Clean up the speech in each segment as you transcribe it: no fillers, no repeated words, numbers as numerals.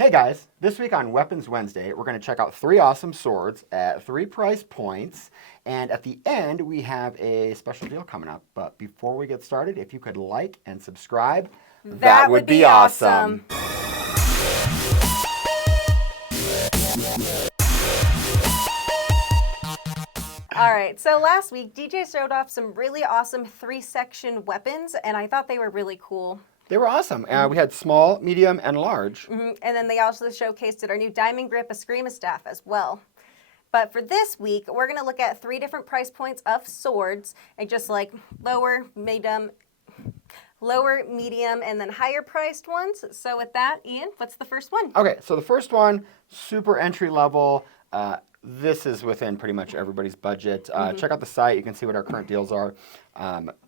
Hey guys, this week on Weapons Wednesday, we're going to check out 3 awesome swords at 3 price points. And at the end, we have a special deal coming up. But before we get started, if you could like and subscribe, that would be awesome. All right, so last week, DJ showed off some really awesome 3-section weapons, and I thought they were really cool. They were awesome. We had small, medium, and large. And then they also showcased our new Diamond Grip Eskrima staff as well. But for this week, we're going to look at 3 different price points of swords, and just like lower, medium, and then higher priced ones. So with that, Ian, what's the first one? Okay, so the first one, super entry level. This is within pretty much everybody's budget. Check out the site. You can see what our current deals are.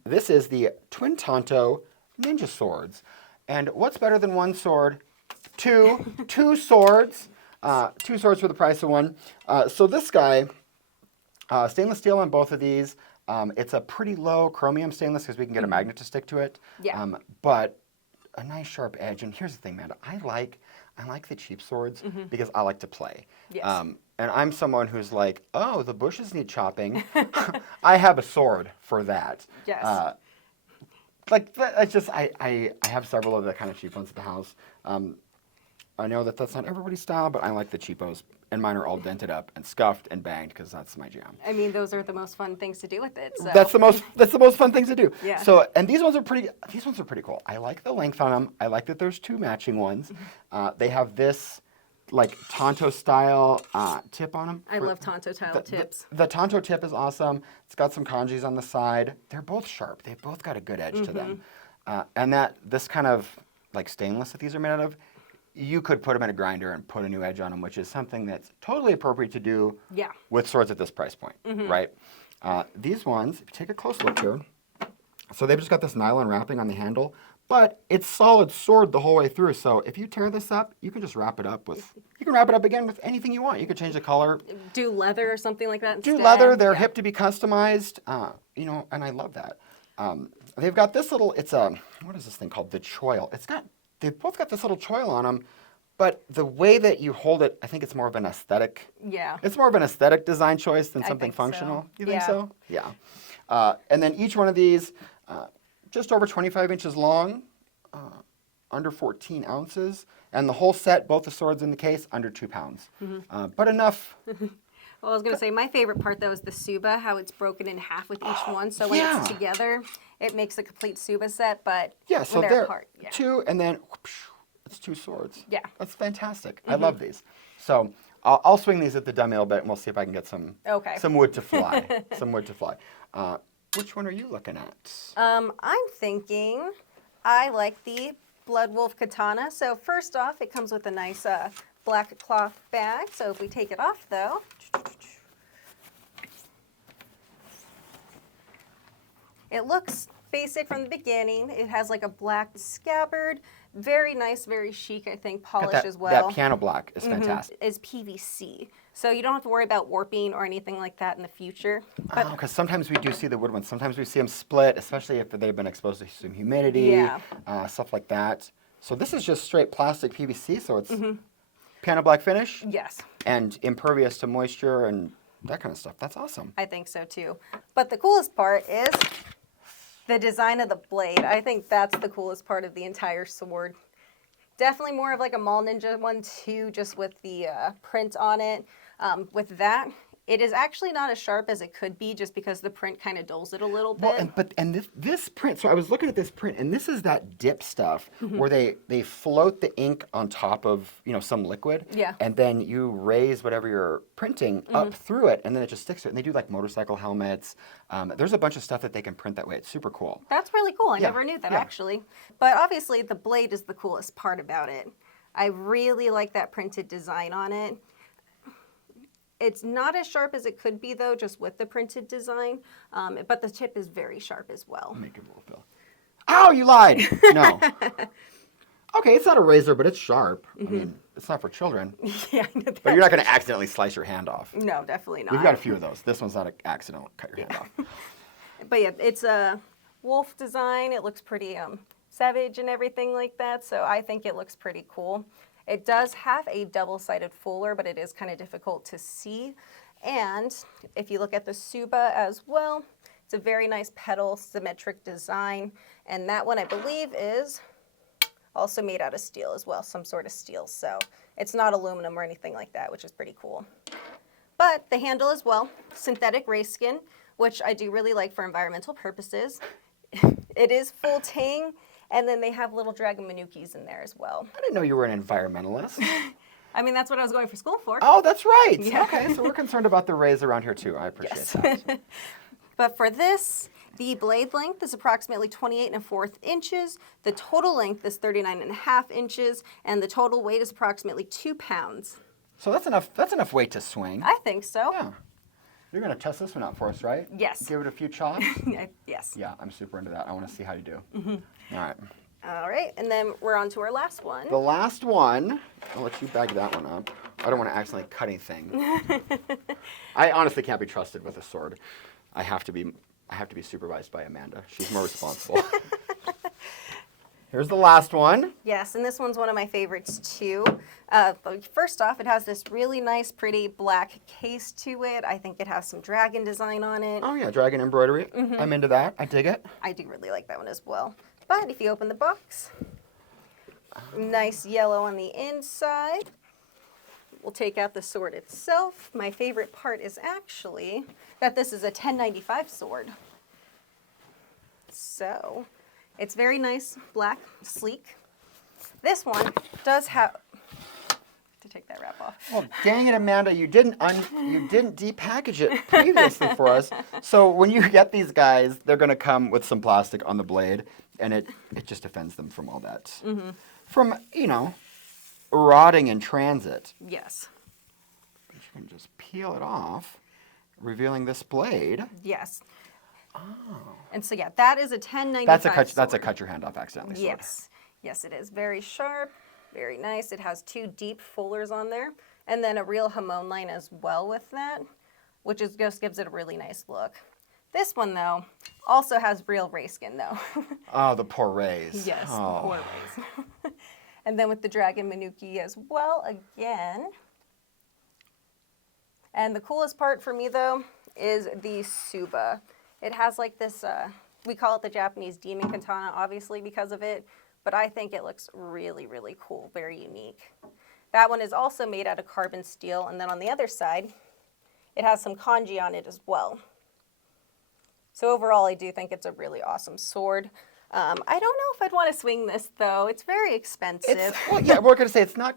This is the Twin Tanto Ninja Swords. And what's better than one sword? Two swords. 2 swords for the price of one. So this guy, stainless steel on both of these. It's a pretty low chromium stainless because we can get a magnet to stick to it. Yeah. But a nice sharp edge. And here's the thing, Amanda. I like the cheap swords because I like to play. Yes. And I'm someone who's like, oh, the bushes need chopping. I have a sword for that. Yes. It's just, I have several of the kind of cheap ones at the house. I know that that's not everybody's style, but I like the cheapos. And mine are all dented up and scuffed and banged because that's my jam. I mean, those are the most fun things to do with it. So. That's the most fun things to do. Yeah. So, and these ones are pretty cool. I like the length on them. I like that there's 2 matching ones. They have this like Tanto style tip on them. I love Tanto style tips. The Tanto tip is awesome. It's got some kanjis on the side. They're both sharp. They've both got a good edge to them. And this kind of like stainless that these are made out of, you could put them in a grinder and put a new edge on them, which is something that's totally appropriate to do with swords at this price point, right? These ones, if you take a close look here, so they've just got this nylon wrapping on the handle, but it's solid sword the whole way through. So if you tear this up, you can just wrap it up with, you can wrap it up again with anything you want. You could change the color. Do leather or something like that instead. Do leather. They're hip to be customized, and I love that. They've got this little, what is this thing called? The choil. They've both got this little choil on them, but the way that you hold it, I think it's more of an aesthetic. Yeah. It's more of an aesthetic design choice than something functional. So. You think so? Yeah. And then each one of these, just over 25 inches long, under 14 ounces, and the whole set, both the swords in the case, under 2 pounds. But enough. Well, I was going to say, my favorite part, though, is the Suba, how it's broken in half with each one. So when it's together, it makes a complete Suba set, but so when they're apart. 2, and then whoosh, it's 2 swords. Yeah. That's fantastic. I love these. So I'll swing these at the dummy a little bit, and we'll see if I can get some wood to fly. Some wood to fly. Which one are you looking at? I'm thinking I like the Blood Wolf Katana. So first off, it comes with a nice black cloth bag. So if we take it off, though, it looks basic from the beginning. It has like a black scabbard. Very nice, very chic, I think, polish as well. That piano black is fantastic. It's PVC. So you don't have to worry about warping or anything like that in the future. Because sometimes we do see the wood ones. Sometimes we see them split, especially if they've been exposed to some humidity, stuff like that. So this is just straight plastic PVC, so it's piano black finish. Yes. And impervious to moisture and that kind of stuff. That's awesome. I think so too. But the coolest part is the design of the blade. I think that's the coolest part of the entire sword. Definitely more of like a Mall Ninja one too, just with the print on it. With that, it is actually not as sharp as it could be just because the print kind of dulls it a little bit. Well, this print, so I was looking at this print, and this is that dip stuff where they float the ink on top of, some liquid. Yeah. And then you raise whatever you're printing up through it, and then it just sticks to it. And they do like motorcycle helmets. There's a bunch of stuff that they can print that way. It's super cool. That's really cool. I never knew that actually. But obviously the blade is the coolest part about it. I really like that printed design on it. It's not as sharp as it could be, though, just with the printed design. But the tip is very sharp as well. Make it a little feel. Ow, you lied! No. Okay, it's not a razor, but it's sharp. I mean, it's not for children. Yeah, I know that. But you're not going to accidentally slice your hand off. No, definitely not. We've got a few of those. This one's not an accidental cut your hand off. But yeah, it's a wolf design. It looks pretty savage and everything like that. So I think it looks pretty cool. It does have a double-sided fuller, but it is kind of difficult to see. And if you look at the Suba as well, it's a very nice pedal symmetric design. And that one, I believe, is also made out of steel as well, some sort of steel. So it's not aluminum or anything like that, which is pretty cool. But the handle as well, synthetic race skin, which I do really like for environmental purposes. It is full tang, and then they have little dragon manukis in there as well. I didn't know you were an environmentalist. I mean, that's what I was going for school for. Oh, that's right. Yeah. Okay, so we're concerned about the rays around here too. I appreciate that. But for this, the blade length is approximately 28 1/4 inches. The total length is 39 1/2 inches, and the total weight is approximately 2 pounds. So that's enough. That's enough weight to swing. I think so. Yeah. You're gonna test this one out for us, right? Yes. Give it a few chops. Yes. Yeah, I'm super into that. I want to see how you do. All right. All right, and then we're on to our last one. The last one. I'll let you bag that one up. I don't want to accidentally cut anything. I honestly can't be trusted with a sword. I have to be supervised by Amanda. She's more responsible. Here's the last one. Yes, and this one's one of my favorites too. But first off, it has this really nice, pretty black case to it. I think it has some dragon design on it. Oh yeah, dragon embroidery. I'm into that. I dig it. I do really like that one as well. But if you open the box, nice yellow on the inside. We'll take out the sword itself. My favorite part is actually that this is a 1095 sword. So it's very nice, black, sleek. This one does have to take that wrap off. Well, dang it, Amanda, you didn't depackage it previously for us. So when you get these guys, they're gonna come with some plastic on the blade, and it just defends them from all that, from rotting in transit. Yes. But you can just peel it off, revealing this blade. Yes. Oh. And so yeah, that is a 1095. That's a cut your hand off accidentally. Sword. Yes. Yes, it is very sharp, very nice. It has 2 deep fullers on there, and then a real hamon line as well with that, which just gives it a really nice look. This one though also has real ray skin though. Oh, the poor rays. Yes, Oh. poor rays. And then with the dragon manuki as well again. And the coolest part for me though is the Suba. It has like this, we call it the Japanese demon katana obviously because of it, but I think it looks really, really cool, very unique. That one is also made out of carbon steel, and then on the other side, it has some kanji on it as well. So overall, I do think it's a really awesome sword. I don't know if I'd want to swing this though. It's very expensive. We're gonna say it's not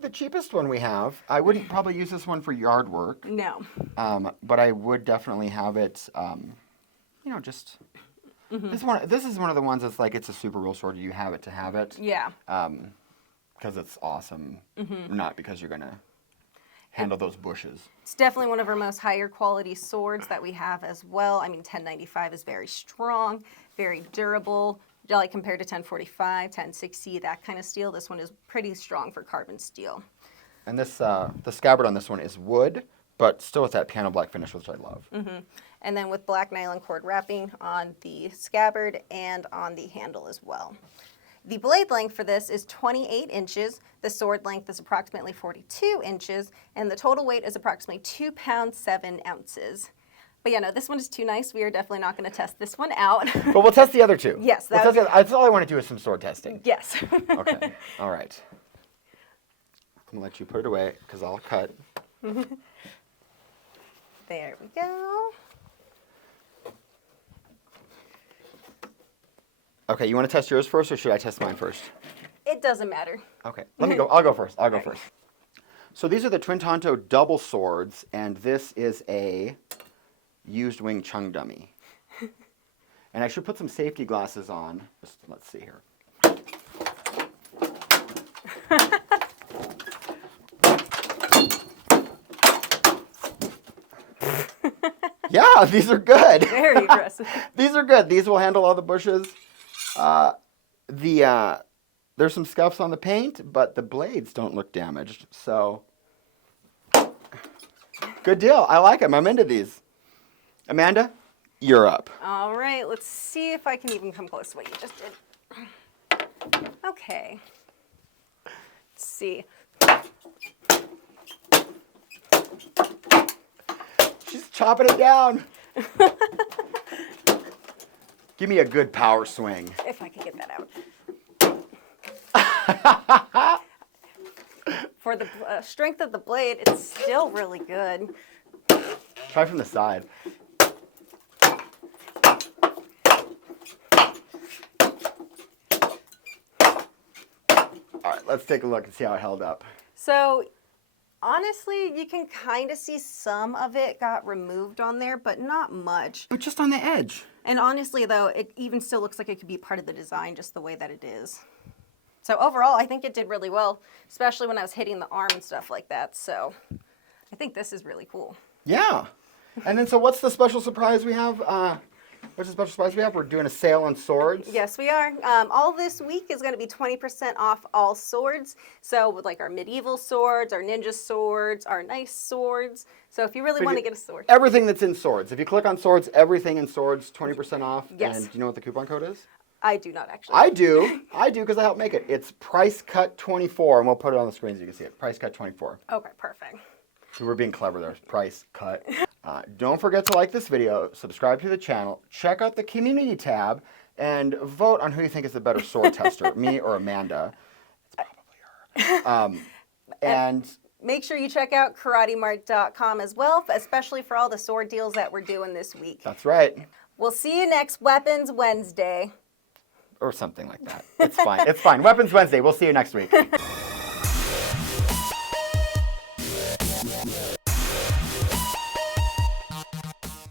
the cheapest one we have. I wouldn't probably use this one for yard work. No. But I would definitely have it. Just this is one of the ones that's like it's a super rule sword. You have it to have it. Yeah. Because it's awesome, not because you're gonna handle those bushes. It's definitely one of our most higher quality swords that we have as well. I mean, 1095 is very strong, very durable. Like compared to 1045, 1060, that kind of steel, this one is pretty strong for carbon steel. And this the scabbard on this one is wood, but still with that piano black finish, which I love. And then with black nylon cord wrapping on the scabbard and on the handle as well. The blade length for this is 28 inches. The sword length is approximately 42 inches, and the total weight is approximately 2 pounds 7 ounces. But yeah, no, this one is too nice. We are definitely not going to test this one out. But we'll test the other two. Yes, that's all I want to do is some sword testing. Yes. Okay. All right. I'm gonna let you put it away because I'll cut. There we go. Okay, you want to test yours first, or should I test mine first? It doesn't matter. Okay, let me go. I'll go first. I'll go first. So these are the Twin Tanto double swords, and this is a used Wing Chun dummy. And I should put some safety glasses on. Just, let's see here. Yeah, these are good. Very aggressive. These are good. These will handle all the bushes. There's some scuffs on the paint, but the blades don't look damaged. So, good deal. I like them. I'm into these. Amanda, you're up. All right, let's see if I can even come close to what you just did. Okay. see. She's chopping it down. Give me a good power swing. If I can get that out. For the strength of the blade, it's still really good. Try from the side. All right, let's take a look and see how it held up. So, honestly, you can kind of see some of it got removed on there, but not much. But just on the edge. And honestly, though, it even still looks like it could be part of the design just the way that it is. So overall, I think it did really well, especially when I was hitting the arm and stuff like that. So I think this is really cool. Yeah. And then, so what's the special surprise we have? What's the special surprise we have? We're doing a sale on swords. Yes, we are. All this week is going to be 20% off all swords. So with like our medieval swords, our ninja swords, our nice swords. So if you really want to get a sword. Everything that's in swords. If you click on swords, everything in swords, 20% off. Yes. And do you know what the coupon code is? I do not actually. I do because I helped make it. It's price cut 24, and we'll put it on the screen so you can see it. Price cut 24. Okay, perfect. We were being clever there. Price cut. Don't forget to like this video, subscribe to the channel, check out the community tab, and vote on who you think is the better sword tester, me or Amanda. It's probably her. And make sure you check out KarateMart.com as well, especially for all the sword deals that we're doing this week. that's right. We'll see you next Weapons Wednesday. Or something like that. It's fine. It's fine. Weapons Wednesday. We'll see you next week.